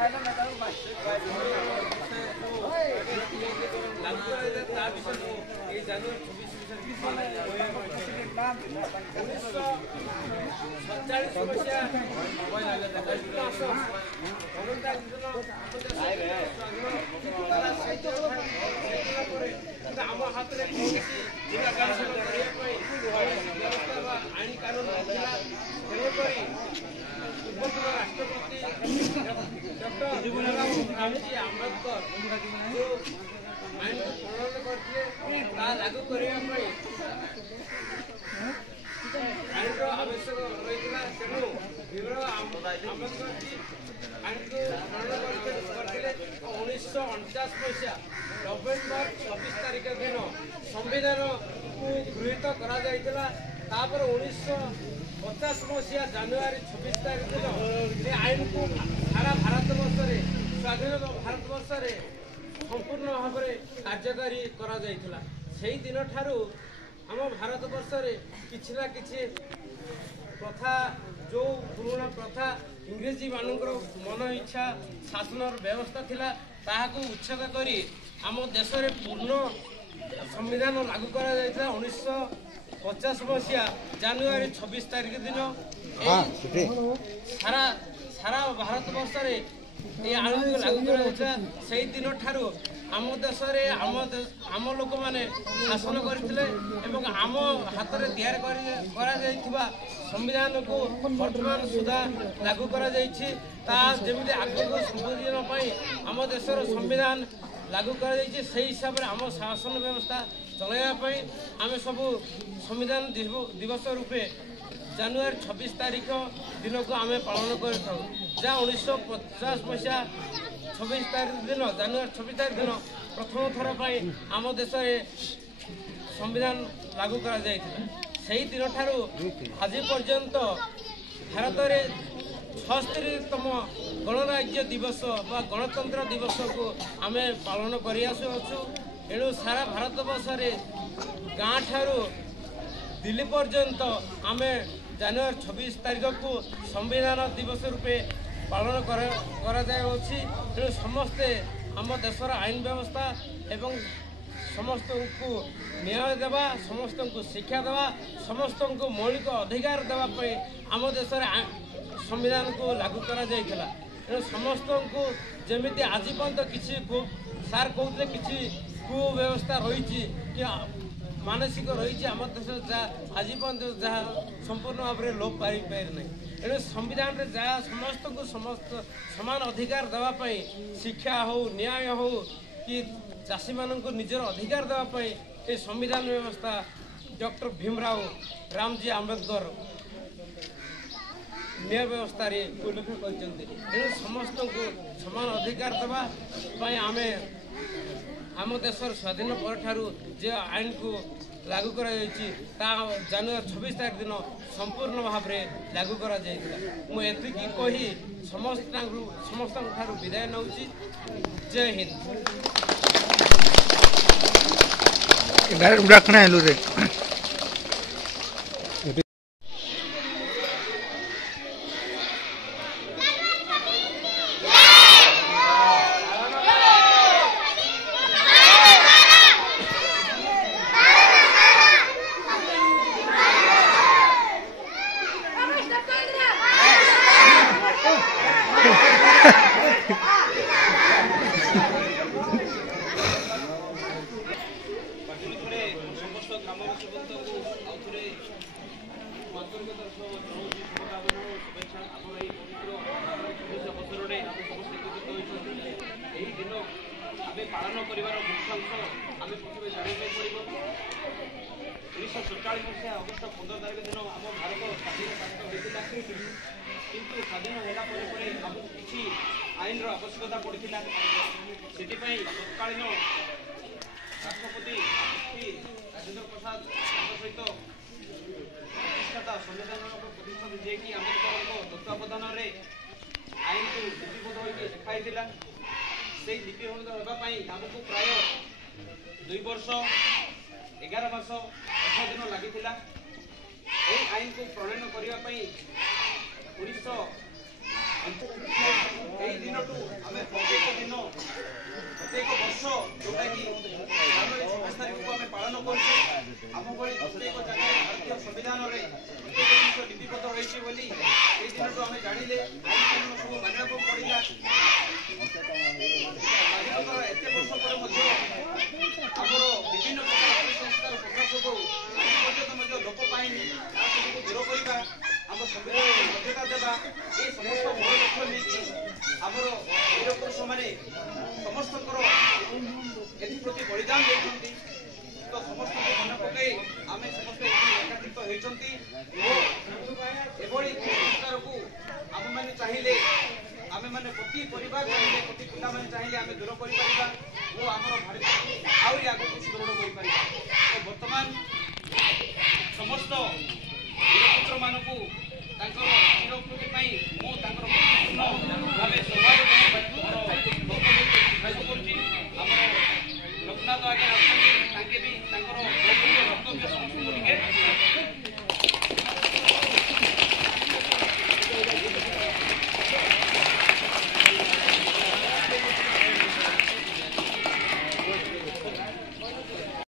आम हाथ में आईन कानून नथिला पूर्वतन राष्ट्रपति डॉक्टर रामजी आम्बेडकर जो आईन को प्रणयन करते लागू करने आईन आवश्यक रही तेणु भीमराव आम्बेडकर जी आईन को प्रणयन करते 1949 मसीहा नवेम्बर 26 तारीख दिन संविधान को गृहीत करा 1950 मसीहा जानुआरी 26 तारीख दिन ये आईन को सारा भारत वर्ष स्वाधीन भारत वर्ष संपूर्ण भाव में कार्यकारी करा दिन ठारू आम भारत वर्ष किसी ना किसी प्रथा जो पुराना प्रथा इंग्रेजी मानकर मन इच्छा शासन व्यवस्था थिला ताहाको उच्छेद करी आम देश में पूर्ण संविधान लागू करा 1950 मसीहा जानुआरी 26 तारीख दिन सारा सारा भारत वर्ष ये आईन लागू करा दिन ठारू आम देश आम लोक मैंने शासन करते आम हाथ में तैयार संविधान को वर्तमान सुधा लागू करा जमी आगक संशोधन आम देशर संविधान लागू करा हिसाब से आम शासन व्यवस्था चलैवाई आम सब संविधान दिवस रूपे जानुआरी 26 तारीख दिन को आम पालन कर जहाँ 1950 मसीहा 26 तारीख दिन जानुआरी 26 तारीख दिन प्रथम थर पर आम देश संविधान लागू करा दिन ठारू आज पर्यंत भारत में 76तम गणराज्य दिवस व गणतंत्र दिवस को आम पालन करसु एणु सारा भारत वर्ष गाँ ठारू दिल्ली पर्यंत आम जानुआरी 26 तारीख को संविधान दिवस रूपे पालन तेणु समस्ते आम देशर आईन व्यवस्था एवं समस्त को न्याय देवा समस्त को शिक्षा देवा समस्त को मौलिक अधिकार देवाई आम देश संविधान को लागू करा तेणु समस्त को जमी आज पर्यंत किसी सार कहते किसी कुव्यवस्था रही कि मानसिक रही आम देश आज पर्यंत जहाँ संपूर्ण भाव में लोप पारि ना एणु संविधान में जहाँ समस्त को समस्त समान अधिकार देवाई शिक्षा हो न्याय हो कि चाषी मान निजर अधिकार देवाई ये संविधान व्यवस्था डॉक्टर भीमराव रामजी आम्बेडकर न्याय व्यवस्था उल्लेख कर समस्त को समान अधिकार देवाई आम आम देशर स्वाधीन पर ठारू जे आईन को लागू करा जानुआरी 26 तारीख दिन संपूर्ण भाव में लागू करा मुझे कही समस्त ठारू विदाय नौ जय हिंद। रखना है लो रे पालन कर मुख्यांश जाना पड़ो 1947 मसीहा अगस्ट 15 तारीख दिन आम भारत स्वाधीन प्राप्त होता किंतु स्वाधीन होगापर आमको किसी आईन आवश्यकता पड़ा से तत्कालीन राष्ट्रपति राजेंद्र प्रसाद सहित प्रतिष्ठाता संविधान प्रतिष्ठा जे कि आम्बेडकर तत्वावधान आईन को लिपिबद्ध होकर देखाई से लिपिबद्ध होगापाई आमको प्राय 2 वर्ष 11 मास 8 दिन लगी आईन को प्रणयन करने 19 दिन दिनटू आम प्रत्येक दिन प्रत्येक वर्ष जोटा कि जनवरी 26 तारीख को आम पालन करुँ आम भली प्रत्येक जगह भारतीय संविधान में प्रत्येक जिन लिपिबद्ध होती दिनटू आम जानिले आईन कानून सब मानवा पड़ा एत वर्ष पर आमर विभिन्न प्रकार संस्कार प्रकाश को पर्यटन लोप पाइनि दूर करवा आम संविधान मर्यादा देवा ये समस्त मूल लक्ष्य नहीं आमर वीरपुरुष मैंने समस्त प्रति बलिदान देते तो समस्त मन पकई आम समस्त एकात्रित होती संस्कार को आम मैंने चाहिए आम मैंने प्रति परिवार चाहिए प्रति पिला मैंने चाहिए आम दूर कर आमर भारत आहरी आगे सुदृढ़ कर बर्तमान